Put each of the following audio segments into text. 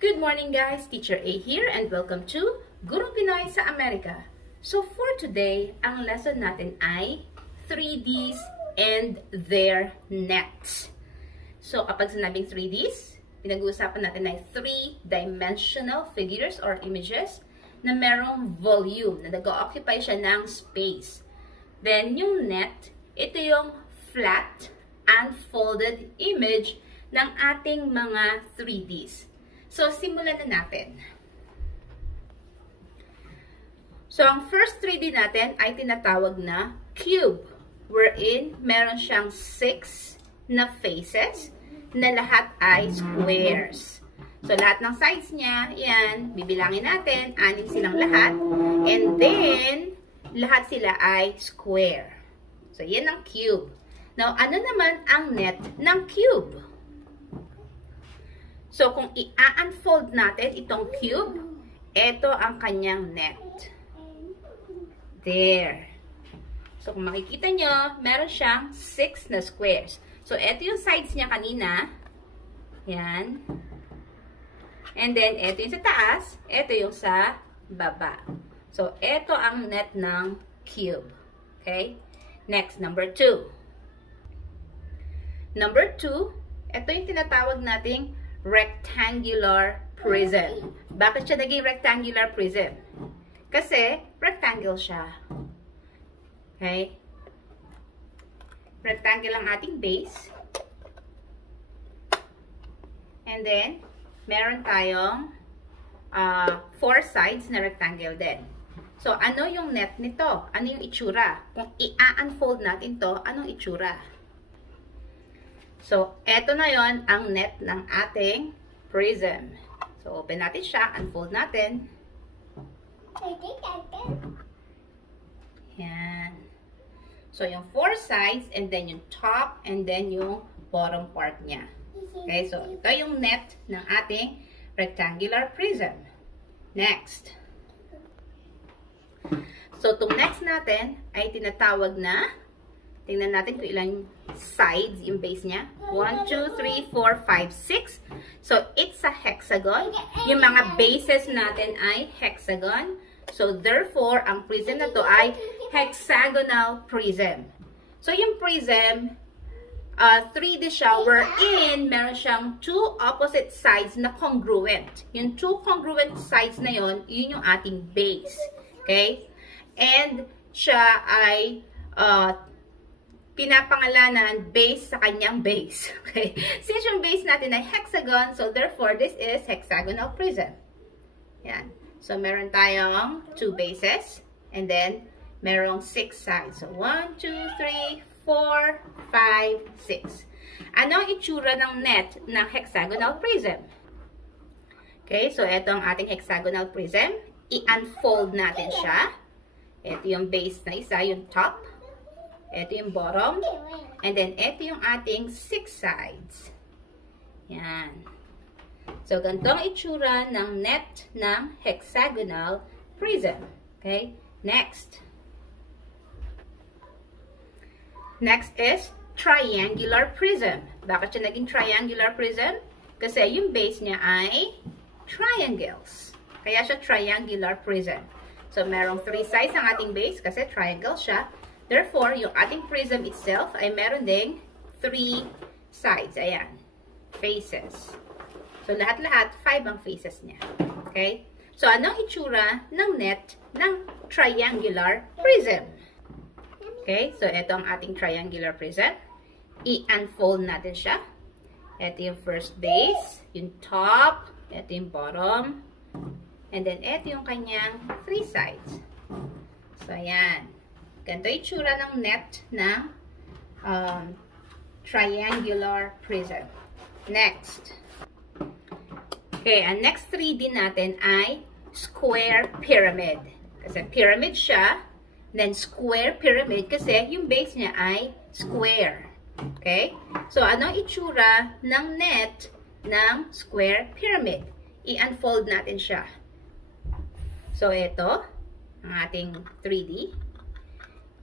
Good morning guys, Teacher A here and welcome to Gurong Pinoy sa Amerika. So for today, ang lesson natin ay 3Ds and their nets. So kapag sinabing 3Ds, pinag-uusapan natin ay 3-dimensional figures or images na merong volume, na nag-occupy siya ng space. Then yung net, ito yung flat, unfolded image ng ating mga 3Ds. So, simulan na natin. So, ang first 3D natin ay tinatawag na cube, wherein meron siyang 6 na faces na lahat ay squares. So, lahat ng sides niya, yan, bibilangin natin, 6 silang lahat, and then, lahat sila ay square. So, yan ang cube. Now, ano naman ang net ng cube? So, kung i-unfold natin itong cube, ito ang kanyang net. There. So, kung makikita nyo, meron siyang 6 na squares. So, ito yung sides niya kanina. Yan. And then, ito yung sa taas. Ito yung sa baba. So, ito ang net ng cube. Okay? Next, number 2. Number 2, ito yung tinatawag nating rectangular prism. Bakit siya naging rectangular prism? Kasi rectangle siya. Okay? Rectangle ang ating base. And then, meron tayong 4 sides na rectangle din. So, ano yung net nito? Ano yung itsura? Kung i-unfold natin to, anong itsura? So, eto na yon ang net ng ating prism. So, open natin siya, unfold natin. Yan. So, yung 4 sides, and then yung top, and then yung bottom part niya. Okay, so ito yung net ng ating rectangular prism. Next. So, itong next natin ay tinatawag na, tingnan natin kung ilang sides yung base niya. 1, 2, 3, 4, 5, 6. So, it's a hexagon. Yung mga bases natin ay hexagon. So, therefore, ang prism na to ay hexagonal prism. So, yung prism, 3D siya, wherein meron siyang 2 opposite sides na congruent. Yung 2 congruent sides na yon, yun yung ating base. Okay? And, siya ay pinapangalanan base sa kanyang base. Okay? Since yung base natin ay hexagon, so therefore, this is hexagonal prism. Yan. So, meron tayong 2 bases, and then, merong 6 sides. So, 1, 2, 3, 4, 5, 6. Ano ang itsura ng net ng hexagonal prism? Okay, so ito ang ating hexagonal prism. I-unfold natin siya. Ito yung base na isa, yung top. Ito yung bottom. And then, ito yung ating 6 sides. Yan. So, ganito ang itsura ng net ng hexagonal prism. Okay? Next. Next is triangular prism. Bakit siya naging triangular prism? Kasi yung base niya ay triangles. Kaya siya triangular prism. So, merong 3 sides ang ating base kasi triangle siya. Therefore, yung ating prism itself ay meron ding 3 sides. Ayan. Faces. So, lahat-lahat, 5 ang faces niya. Okay? So, anong itsura ng net ng triangular prism? Okay? So, ito ang ating triangular prism. I-unfold natin siya. Ito yung first base, yung top, ito yung bottom, and then ito yung kanyang 3 sides. So, ayan. Ganito yung itsura ng net na triangular prism. Next. Okay, ang next 3D natin ay square pyramid. Kasi pyramid siya, then square pyramid kasi yung base niya ay square. Okay? So, anong itsura ng net ng square pyramid? I-unfold natin siya. So, ito, ang ating 3D.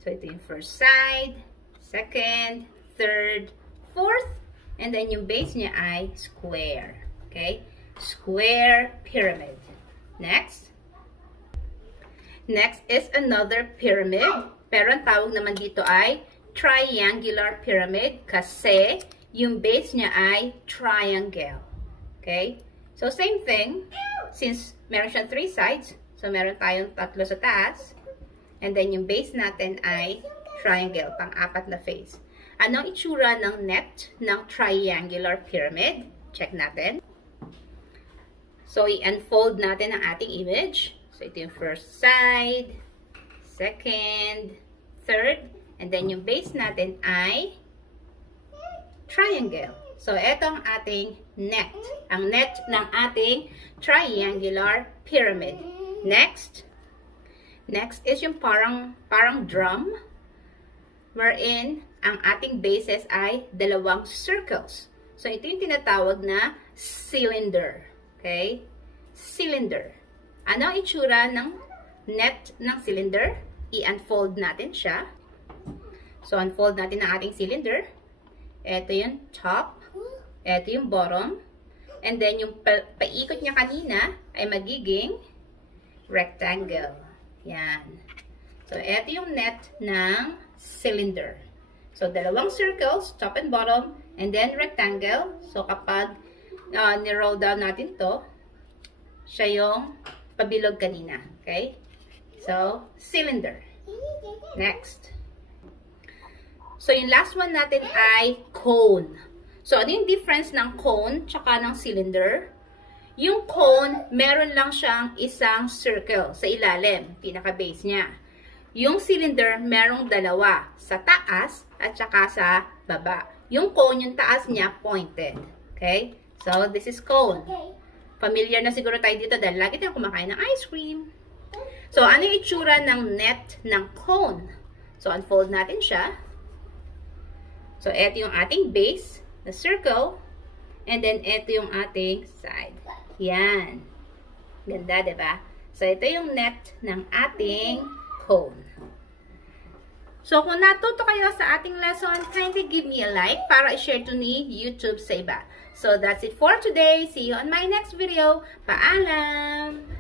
So, ito yung first side, second, third, fourth, and then yung base niya ay square. Okay? square pyramid. Next. Next is another pyramid. Pero ang tawag naman dito ay triangular pyramid kasi yung base niya ay triangle. Okay? So, same thing. Since meron siyang 3 sides, so meron tayong 3 sa taas. And then, yung base natin ay triangle, pang-4 na face. Anong itsura ng net ng triangular pyramid? Check natin. So, i-unfold natin ang ating image. So, ito yung first side, second, third, and then yung base natin ay triangle. So, ito ang ating net. Ang net ng ating triangular pyramid. Next. Next is yung parang drum wherein ang ating bases ay 2 circles. So, ito yung tinatawag na cylinder. Okay? Cylinder. Ano ang itsura ng net ng cylinder? I-unfold natin siya. So, unfold natin ang ating cylinder. Ito yung top. Ito yung bottom. And then, yung paikot niya kanina ay magiging rectangle. Yan. So, ito yung net ng cylinder. So, 2 circles, top and bottom, and then rectangle. So, kapag ni-roll down natin to, siya yung pabilog kanina. Okay? So, cylinder. Next. So, yung last one natin ay cone. So, ano yung difference ng cone tsaka ng cylinder? Yung cone, meron lang siyang isang circle sa ilalim, pinaka-base niya. Yung cylinder, merong 2, sa taas at saka sa baba. Yung cone, yung taas niya, pointed. Okay? So, this is cone. Familiar na siguro tayo dito dahil lagi tayong kumakain ng ice cream. So, ano yung itsura ng net ng cone? So, unfold natin siya. So, ito yung ating base, the circle, and then ito yung ating side. Yan. Ganda, diba? So, ito yung net ng ating cone. So, kung natuto kayo sa ating lesson, kindly give me a like para i-share to ni YouTube sa iba. So, that's it for today. See you on my next video. Paalam!